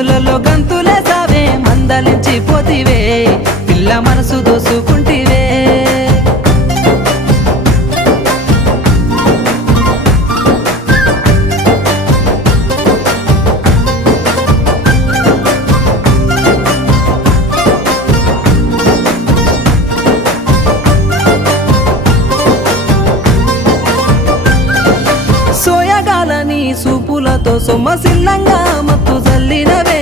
గదులలో గంతులేసావే మందలించి పోతివే పిల్ల మనసు దోసుకుంటివే సోయగాలని సూపులతో సొమ్మసిల్లంగా మత్తు జల్లినవే